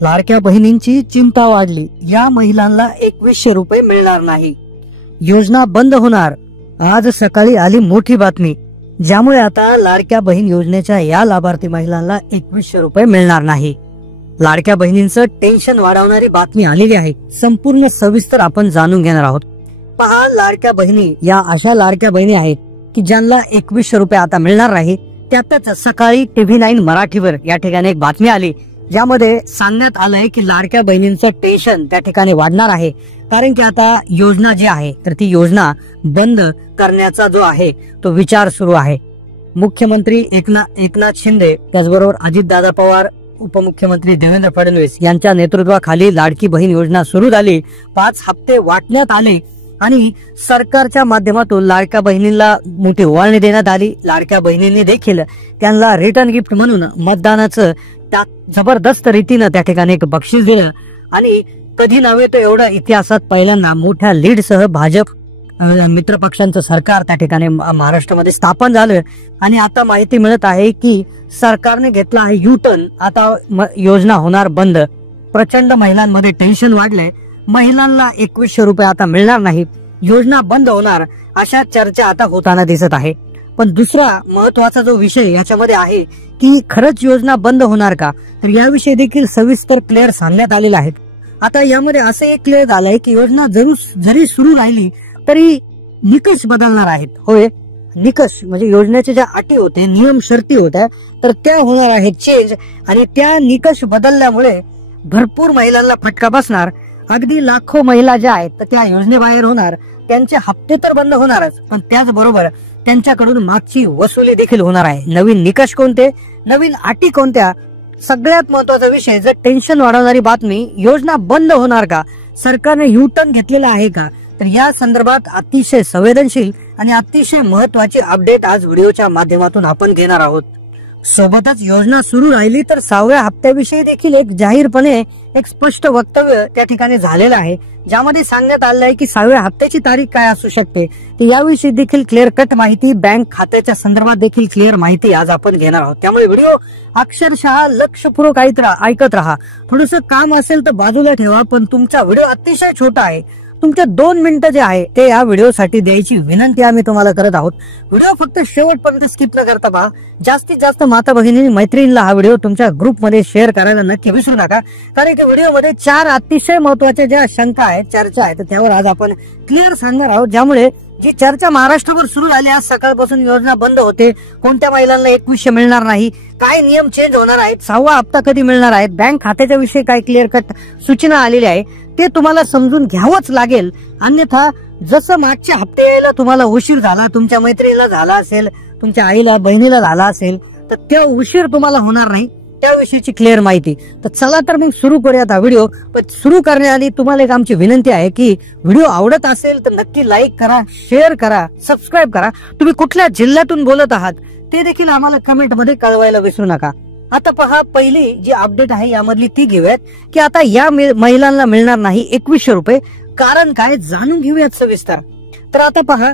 लाडक्या बहिणींची चिंता वाढली, या महिलांना 2100 रुपये मिळणार नाही, योजना बंद होणार। आज सकाळी आली मोठी बातमी, ज्यामुळे आता लाडक्या बहीण योजनेच्या या लाभार्थी महिलांना 2100 रुपये मिळणार नाही। लाडक्या बहिणींचं टेन्शन वाढवणारी बातमी आलेली आहे, संपूर्ण सविस्तर आपण जाणून घेणार आहोत। पहा, लाडक्या बहिणी या अशा लाडक्या बहिणी आहेत की ज्यांना 2100 रुपये आता मिळणार नाही। त्यातच सकाळी TV9 मराठीवर या ठिकाणी एक बातमी आली, ज्यामध्ये सांगण्यात आलंय की लाडक्या बहिणींचं टेन्शन त्या ठिकाणी वाढणार आहे, कारण की आता योजना जी आहे तर ती योजना बंद करण्याचा जो आहे तो विचार सुरू आहे। मुख्यमंत्री एकनाथ शिंदे, त्याचबरोबर अजितदादा पवार, उपमुख्यमंत्री देवेंद्र फडणवीस यांच्या नेतृत्वाखाली लाडकी बहीण योजना सुरू झाली। 5 हप्ते वाटण्यात आले आणि सरकारच्या माध्यमातून लाडक्या बहिणींना मोठी ओवाळणी देण्यात आली। लाडक्या बहिणींनी देखील त्यांना रिटर्न गिफ्ट म्हणून मतदानाचं जबरदस्त रीतीनं त्या ठिकाणी एक बक्षीस दिलं आणि कधी नव्हे तर एवढा इतिहासात पहिल्यांदा मोठ्या लीड सह भाजप मित्र पक्षांचं सरकार त्या ठिकाणी महाराष्ट्रामध्ये स्थापन झालं। आणि आता माहिती मिळत आहे की सरकारने घेतला आहे U-टर्न, आता योजना होणार बंद। प्रचंड महिलांमध्ये टेन्शन वाढलंय, महिलांना 2100 रुपये आता मिळणार नाहीत, योजना बंद होणार, अशा चर्चा आता होताना दिसत आहे। पण दुसरा महत्वाचा जो विषय याच्यामध्ये आहे की खरंच योजना बंद होणार का, तर याविषयी देखील सविस्तर क्लिअर सांगण्यात आलेले आहेत। आता यामध्ये असं एक क्लिअर झालंय की योजना जरी सुरू राहिली तरी निकष बदलणार आहेत। होय, निकष म्हणजे योजनेच्या ज्या अटी होते, नियम शर्ती होत्या, तर त्या होणार आहेत चेंज, आणि त्या निकष बदलल्यामुळे भरपूर महिलांना फटका बसणार। अगदी लाखो महिला ज्या आहेत तर त्या योजनेबाहेर होणार, त्यांचे हप्ते तर बंद होणारच, पण त्याचबरोबर त्यांच्याकडून मागची वसुली देखील होणार आहे। नवीन निकष कोणते, नवीन अटी कोणत्या, सगळ्यात महत्वाचा विषय, जर टेन्शन वाढवणारी बातमी, योजना बंद होणार का, सरकारने U-टर्न घेतलेला आहे का, तर या संदर्भात अतिशय संवेदनशील आणि अतिशय महत्वाची अपडेट आज व्हिडिओच्या माध्यमातून आपण घेणार आहोत। सोबतच योजना सुरू राहिली तर 6व्या हप्त्याविषयी देखील एक जाहीरपणे एक स्पष्ट वक्तव्य त्या ठिकाणी झालेलं आहे, ज्यामध्ये सांगण्यात आलं आहे की 6व्या हप्त्याची तारीख काय असू शकते, याविषयी देखील क्लिअर कट माहिती, बँक खात्याच्या संदर्भात देखील क्लिअर माहिती आज आपण घेणार आहोत। त्यामुळे व्हिडिओ अक्षरशः लक्षपूर्वक ऐकत राहा। थोडंसं काम असेल तर बाजूला ठेवा, पण तुमचा व्हिडिओ अतिशय छोटा आहे, तुमचे 2 मिनिटं जे आहे ते या व्हिडिओसाठी द्यायची विनंती आम्ही तुम्हाला करत आहोत। व्हिडिओ फक्त शेवटपर्यंत स्किप न करता पहा। जास्तीत जास्त माता भगिनी मैत्रिणींना हा व्हिडिओ तुमच्या ग्रुपमध्ये शेअर करायला नक्की विसरू नका, कारण की व्हिडिओमध्ये 4 अतिशय महत्वाच्या ज्या शंका आहेत, चर्चा आहेत, त्यावर आज आपण क्लिअर सांगणार आहोत, ज्यामुळे जी चर्चा महाराष्ट्रभर सुरू झाली, आज सकाळपासून योजना बंद होते, कोणत्या महिलांना 2100 मिळणार नाही, काय नियम चेंज होणार आहेत, 6वा हप्ता कधी मिळणार आहेत, बँक खात्याच्या विषयी काय क्लिअर कट सूचना आलेली आहे, ते तुम्हाला समजून घ्यावंच लागेल। अन्यथा जसं मागचे हप्ते यायला तुम्हाला उशीर झाला, तुमच्या मैत्रिणीला झाला असेल, तुमच्या आईला बहिणीला झाला असेल, तर त्या उशीर तुम्हाला होणार नाही, त्याविषयीची क्लिअर माहिती। तर चला तर मग सुरू करूयात हा व्हिडिओ। पण सुरू करण्याआधी तुम्हाला एक आमची विनंती आहे की व्हिडिओ आवडत असेल तर नक्की लाईक करा, शेअर करा, सबस्क्राईब करा। तुम्ही कुठल्या जिल्ह्यातून बोलत आहात ते देखील आम्हाला कमेंटमध्ये कळवायला विसरू नका। आता पहा, पहिली जी अपडेट आहे यामधली ती घेऊयात की आता या महिलांना मिळणार नाही 2100 रुपये, कारण काय जाणून घेऊयात सविस्तर। तर आता पहा,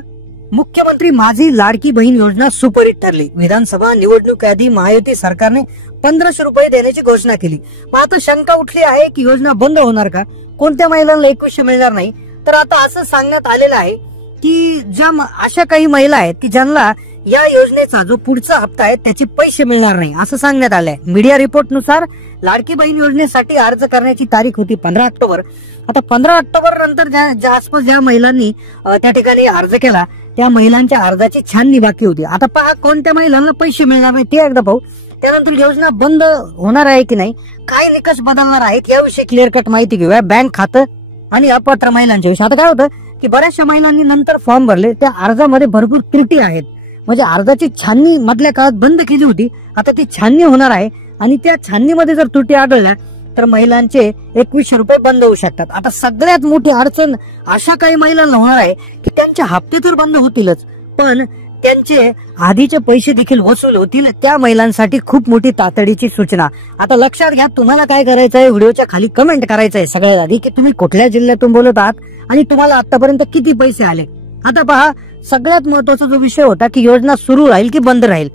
मुख्यमंत्री माझी लाडकी बहीण योजना सुपरहिट ठरली, विधानसभा निवडणूक आधी महायुती सरकारने 1500 रुपये देण्याची घोषणा केली। मग आता शंका उठली आहे की योजना बंद होणार का, कोणत्या महिलांना 2100 मिळणार नाही, तर आता असं सांगण्यात आलेलं आहे की ज्या अशा काही महिला आहेत की ज्यांना या योजनेचा जो पुढचा हप्ता आहे त्याचे पैसे मिळणार नाही, असं सांगण्यात आलंय। मीडिया रिपोर्ट नुसार लाडकी बहीण योजनेसाठी अर्ज करण्याची तारीख होती 15 ऑक्टोबर। आता 15 ऑक्टोबर नंतर ज्या आसपास ज्या महिलांनी त्या ठिकाणी अर्ज केला, त्या महिलांच्या अर्जाची छाननी बाकी होती। आता पहा, कोणत्या महिलांना पैसे मिळणार नाही ते एकदा पाहू, त्यानंतर योजना बंद होणार आहे की नाही, काय निकष बदलणार आहेत, याविषयी क्लिअर कट माहिती घेऊया। बँक खातं आणि अपात्र महिलांच्या विषयी आता काय होतं की बऱ्याचशा महिलांनी नंतर फॉर्म भरले, त्या अर्जामध्ये भरपूर त्रुटी आहेत, म्हणजे अर्जाची छाननी मधल्या काळात बंद केली होती, आता ती छाननी होणार आहे, आणि त्या छाननीमध्ये जर त्रुटी आढळल्या तर महिलांचे 2100 रुपये बंद होऊ शकतात। आता सगळ्यात मोठी अडचण अशा काही महिलांना होणार आहे की त्यांचे हप्ते तर बंद होतीलच, पण त्यांचे आधीचे पैसे देखील वसूल होतील। त्या महिलांसाठी खूप मोठी तातडीची सूचना। आता लक्षात घ्या, तुम्हाला काय करायचं आहे, व्हिडिओच्या खाली कमेंट करायचं आहे सगळ्यात आधी की तुम्ही कुठल्या जिल्ह्यातून बोलत आहात आणि तुम्हाला आतापर्यंत किती पैसे आले। आता पहा, सगळ्यात महत्वाचा जो विषय होता की योजना सुरू राहील की बंद राहील,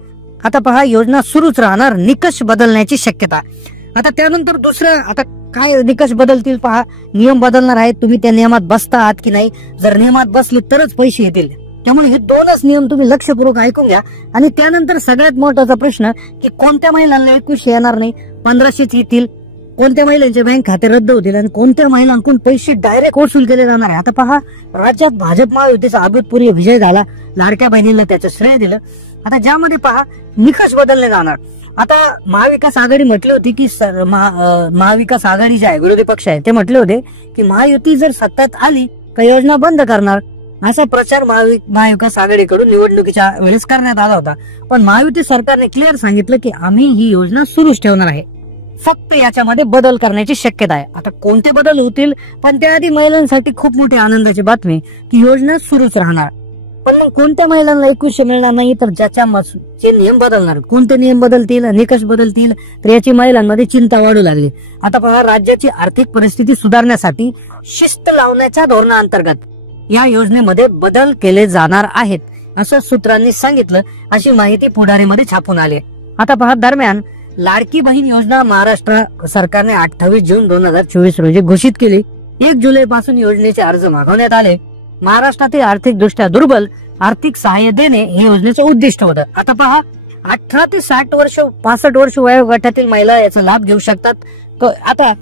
आता पहा योजना सुरूच राहणार, निकष बदलण्याची शक्यता। आता त्यानंतर दुसरं, आता काय निकष बदलतील पहा. नियम बदलणार आहेत, तुम्ही त्या नियमात बसता आहात की नाही. जर नियमात बसले तरच पैसे येतील. त्यामुळे हे दोनच नियम तुम्ही लक्षपूर्वक ऐकून घ्या. आणि त्यानंतर सगळ्यात महत्वाचा प्रश्न की कोणत्या महिलांना 2100 येणार नाही, 1500 येतील, कोणत्या महिलांचे बँक खाते रद्द होतील आणि कोणत्या महिलांकडून पैसे डायरेक्ट वसूल केले जाणार आहे. आता पहा, राज्यात भाजप महायुतीचा अभूतपूर्व विजय झाला. लाडक्या बहिणीला त्याचं श्रेय दिलं. आता ज्यामध्ये पहा निकष बदलले जाणार. आता महाविकास आघाडी म्हटली होती की महाविकास आघाडी जे आहे, विरोधी पक्ष आहे, ते म्हटले होते की महायुती जर सत्तेत आली का योजना बंद करणार, असा प्रचार महाविकास आघाडीकडून निवडणुकीच्या वेळेस करण्यात आला होता. पण महायुती सरकारने क्लिअर सांगितलं की आम्ही ही योजना सुरूच ठेवणार आहे, फक्त याच्यामध्ये बदल करण्याची शक्यता आहे. आता कोणते बदल होतील, पण त्याआधी महिलांसाठी खूप मोठी आनंदाची बातमी की योजना सुरूच राहणार. पण मग कोणत्या महिलांना 2100 मिळणार नाही, तर ज्याच्या नियम बदलणार. कोणते नियम बदलतील, निकष बदलतील, तर याची महिलांमध्ये चिंता वाढू लागली. आता पहा, राज्याची आर्थिक परिस्थिती सुधारण्यासाठी शिस्त लावण्याच्या धोरणाअंतर्गत या योजनेमध्ये बदल केले जाणार आहेत, असं सूत्रांनी सांगितलं, अशी माहिती पुढारीमध्ये छापून आली. आता पहा, दरम्यान लाडकी बहीण योजना महाराष्ट्र सरकारने 28 जून 2024 रोजी घोषित केली. 1 जुलै पासून योजनेचे अर्ज मागवण्यात आले. महाराष्ट्रातील आर्थिकदृष्ट्या दुर्बल आर्थिक सहाय्य देणे हे योजनेचं उद्दिष्ट होतं. आता पहा, 18 ते 65 वर्ष वयोगटातील महिला याचा लाभ घेऊ शकतात. आता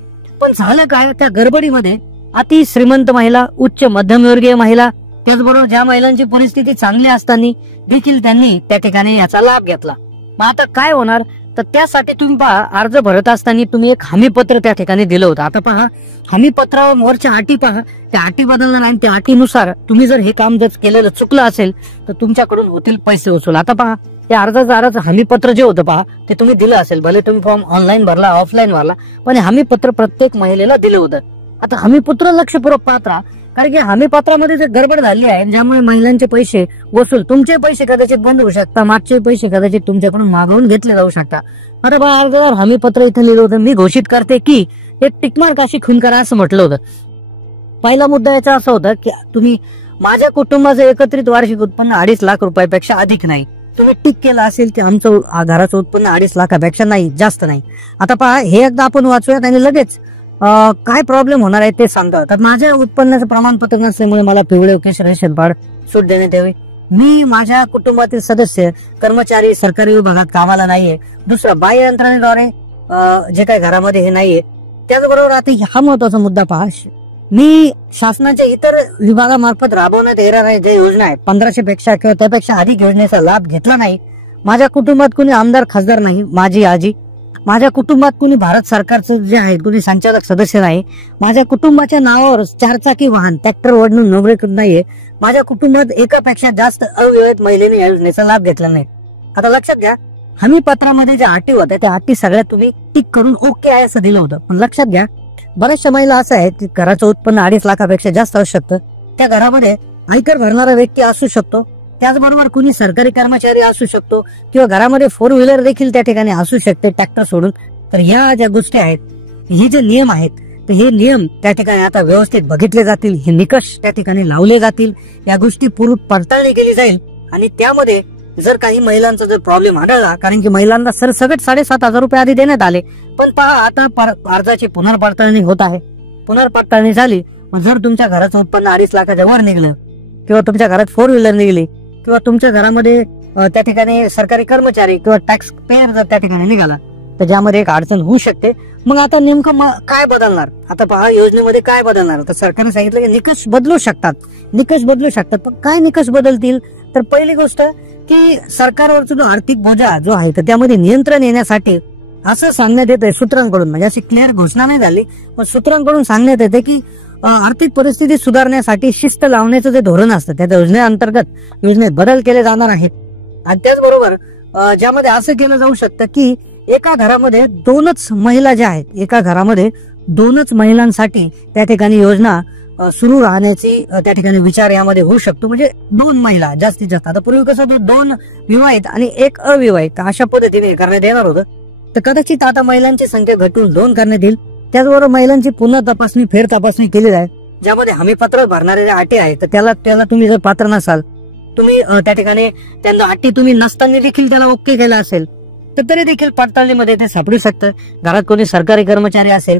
पण झालं काय, त्या गडबडीमध्ये अति श्रीमंत महिला, उच्च मध्यमवर्गीय महिला, त्याचबरोबर ज्या महिलांची परिस्थिती चांगली असताना देखील त्यांनी त्या ठिकाणी याचा लाभ घेतला. मग आता काय होणार, तर त्यासाठी तुम्ही पहा, अर्ज भरत असताना तुम्ही एक हमीपत्र त्या ठिकाणी दिलं होतं. आता पहा, हमीपत्रावरच्या अटी पहा, त्या अटी बदलणार आणि त्या अटीनुसार तुम्ही जर हे काम जर केलेलं चुकलं असेल तर तुमच्याकडून होतील पैसे वसूल. आता पहा, त्या अर्जाचं हमीपत्र जे होतं पहा, ते तुम्ही दिलं असेल, भले तुम्ही फॉर्म ऑनलाईन भरला, ऑफलाईन भरला, पण हे हमीपत्र प्रत्येक महिलेला दिलं होतं. आता हमीपत्र लक्षपूर्वक पाहत राहा, कारण की हमीपत्रामध्ये जर गडबड झाली आहे, ज्यामुळे महिलांचे पैसे वसूल, तुमचे पैसे कदाचित बंद होऊ शकतात, मागचे पैसे कदाचित तुमच्याकडून मागवून घेतले जाऊ शकतात. आता बघा, अर्जदार हमीपत्र इथे लिहिलं होतं, मी घोषित करते की एक टिकमार्क अशी खून करा, असं म्हटलं होतं. पहिला मुद्दा याचा असा होता की तुम्ही माझ्या कुटुंबाचं एकत्रित वार्षिक उत्पन्न 2.5 लाख रुपयापेक्षा अधिक नाही. तुम्ही टिक केलं असेल की आमचं घराचं उत्पन्न 2.5 लाखापेक्षा नाही, जास्त नाही. आता पहा, हे एकदा आपण वाचूयात आणि लगेच काय प्रॉब्लेम होणार आहे ते सांगतो. तर माझ्या उत्पन्नाचं प्रमाणपत्र नसल्यामुळे मला पिवळे केशर रेशन कार्ड सूट देण्यात यावी. मी माझ्या कुटुंबातील सदस्य कर्मचारी सरकारी विभागात कामाला नाहीये. दुसरं, बाह्य यंत्रणेद्वारे जे काही घरामध्ये हे नाहीये. त्याचबरोबर आता हा महत्वाचा मुद्दा पहा, मी शासनाच्या इतर विभागामार्फत राबवण्यात येणाऱ्या ज्या योजना आहेत, 1500 पेक्षा किंवा त्यापेक्षा अधिक योजनेचा लाभ घेतला नाही. माझ्या कुटुंबात कुणी आमदार खासदार नाही, माझी आजी. माझ्या कुटुंबात कुणी भारत सरकारचं जे आहे कुणी संचालक सदस्य नाही. माझ्या कुटुंबाच्या नावावर 4 चाकी वाहन ट्रॅक्टर ओढणून नोकरी नाहीये. माझ्या कुटुंबात एकापेक्षा जास्त अविवाहित महिलेने या योजनेचा लाभ घेतला नाही. आता लक्षात घ्या, हमीपत्रामध्ये ज्या अटी होत्या त्या अटी सगळ्या तुम्ही टिक करून ओके आहे असं दिलं होतं. पण लक्षात घ्या, बऱ्याचशा महिला असं आहे की घराचं उत्पन्न 2.5 लाखापेक्षा जास्त असू शकतं. त्या घरामध्ये आयकर भरणारा व्यक्ती असू शकतो, त्याचबरोबर कुणी सरकारी कर्मचारी असू शकतो, किंवा घरामध्ये 4 व्हीलर देखील त्या ठिकाणी असू शकते ट्रॅक्टर सोडून. तर या ज्या गोष्टी आहेत, हे जे नियम आहेत, तर हे नियम त्या ठिकाणी आता व्यवस्थित बघितले जातील, हे निकष त्या ठिकाणी लावले जातील, या गोष्टी पूर्ण पडताळणी केली जाईल. आणि त्यामध्ये जर काही महिलांचा जर प्रॉब्लेम आढळला, कारण की महिलांना सरसकट 7,500 रुपये आधी देण्यात आले, पण पहा आता अर्जाची पुनर्पडताळणी होत आहे. पुनर्पडताळणी झाली, मग जर तुमच्या घराचं उत्पन्न 2.5 लाखाच्या वर निघलं, किंवा तुमच्या घरात 4 व्हीलर निघली, किंवा तुमच्या घरामध्ये त्या ठिकाणी सरकारी कर्मचारी किंवा टॅक्स पेअर जर त्या ठिकाणी निघाला, तर ज्यामध्ये एक अडचण होऊ शकते. मग आता नेमकं काय बदलणार, आता पहा योजनेमध्ये काय बदलणार. तर सरकारने सांगितलं की निकष बदलू शकतात, निकष बदलू शकतात. पण काय निकष बदलतील, तर पहिली गोष्ट की सरकारवरचा जो आर्थिक बोजा जो आहे, तर त्यामध्ये नियंत्रण येण्यासाठी असं सांगण्यात येतंय सूत्रांकडून, म्हणजे अशी क्लिअर घोषणा नाही झाली, पण सूत्रांकडून सांगण्यात येते की आर्थिक परिस्थिती सुधारण्यासाठी शिस्त लावण्याचं जे धोरण असतं, त्या योजनेअंतर्गत योजनेत बदल केले जाणार आहेत. आणि त्याचबरोबर ज्यामध्ये असं केलं जाऊ शकतं की एका घरामध्ये 2च महिला ज्या आहेत, एका घरामध्ये 2च महिलांसाठी त्या ठिकाणी योजना सुरू राहण्याची त्या ठिकाणी विचार यामध्ये होऊ शकतो. म्हणजे 2 महिला जास्तीत जास्त. आता पूर्वी कसं होतं, 2 विवाहित आणि 1 अविवाहित अशा पद्धतीने करण्यात येणार होतं. तर कदाचित आता महिलांची संख्या घटून 2 करण्यात येईल. त्याचबरोबर महिलांची पुन्हा तपासणी, फेर तपासणी केली जाईल, ज्यामध्ये हमीपत्र भरणारे अटी आहेत, तर त्याला तुम्ही जर पात्र नसाल, तुम्ही त्या ठिकाणी त्यांना अटी तुम्ही नसताना देखील त्याला ओके केलं असेल, तर तरी देखील पडताळणीमध्ये ते सापडू शकतं. घरात कोणी सरकारी कर्मचारी असेल,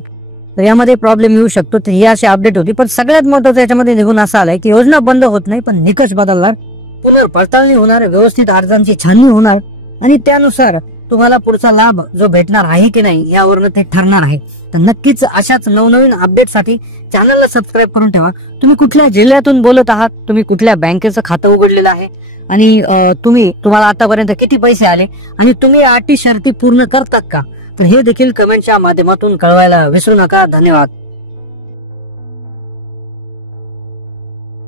तर यामध्ये प्रॉब्लेम येऊ शकतो. तर ही अशी अपडेट होती. पण सगळ्यात महत्त्वाचं याच्यामध्ये निघून असं आलंय की योजना बंद होत नाही, पण निकष बदलणार, पुनर्पडताळणी होणार, व्यवस्थित अर्जांची छाननी होणार आणि त्यानुसार तुम्हाला पुढचा लाभ जो भेटणार आहे की नाही यावरून ते ठरणार आहे. तर नक्कीच अशाच नवनवीन अपडेटसाठी चॅनलला सबस्क्राईब करून ठेवा. तुम्ही कुठल्या जिल्ह्यातून बोलत आहात, तुम्ही कुठल्या बँकेचं खातं उघडलेलं आहे आणि तुम्हाला आतापर्यंत किती पैसे आले आणि तुम्ही अटी शर्ती पूर्ण करतात का, तर हे देखील कमेंटच्या माध्यमातून कळवायला विसरू नका. धन्यवाद.